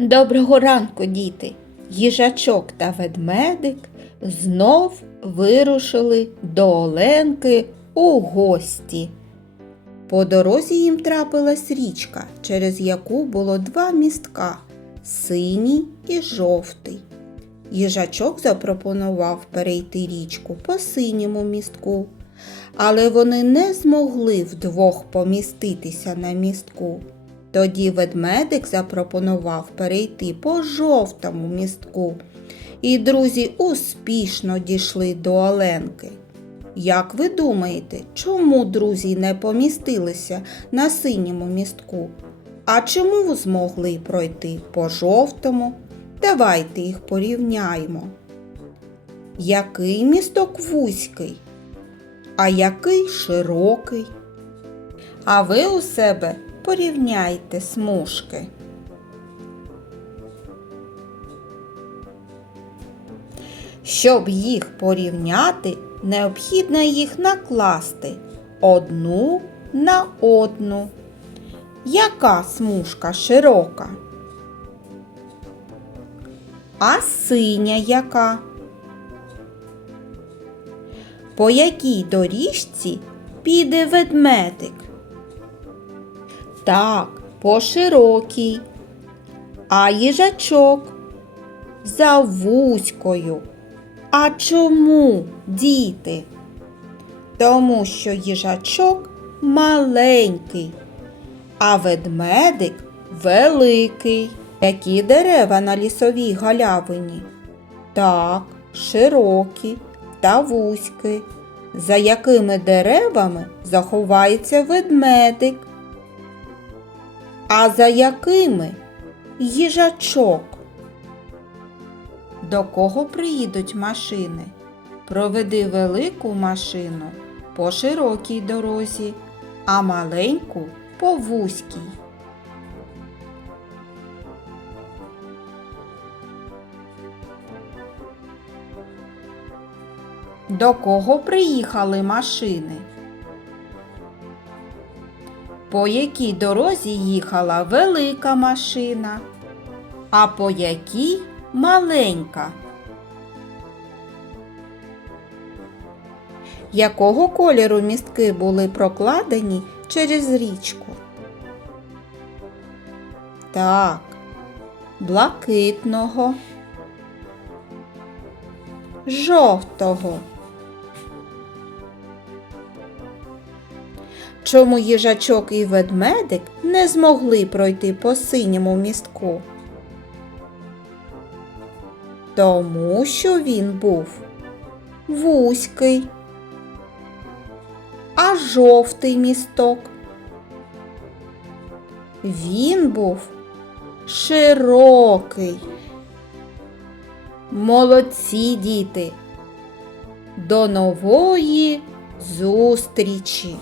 Доброго ранку, діти! Їжачок та ведмедик знов вирушили до Оленки у гості. По дорозі їм трапилась річка, через яку було два містка синій і жовтий. Їжачок запропонував перейти річку по синьому містку, але вони не змогли вдвох поміститися на містку. Тоді ведмедик запропонував перейти по жовтому містку, і друзі успішно дійшли до Оленки. Як ви думаєте, чому друзі не помістилися на синьому містку? А чому змогли пройти по жовтому? Давайте їх порівняємо. Який місток вузький, а який широкий? А ви у себе порівняйте смужки. Щоб їх порівняти, необхідно їх накласти одну на одну. Яка смужка широка? А синя яка? По якій доріжці піде ведмедик? Так, по широкій. А їжачок за вузькою. А чому, діти? Тому що їжачок маленький, а ведмедик великий. Які дерева на лісовій галявині? Так, широкі та вузькі. За якими деревами заховається ведмедик? А за якими їжачок? До кого приїдуть машини? Проведи велику машину по широкій дорозі, а маленьку по вузькій. До кого приїхали машини? По якій дорозі їхала велика машина, а по якій маленька. Якого кольору містки були прокладені через річку? Так, блакитного, жовтого. Чому їжачок і ведмедик не змогли пройти по синьому містку? Тому що він був вузький, а жовтий місток. Він був широкий. Молодці діти. До нової зустрічі!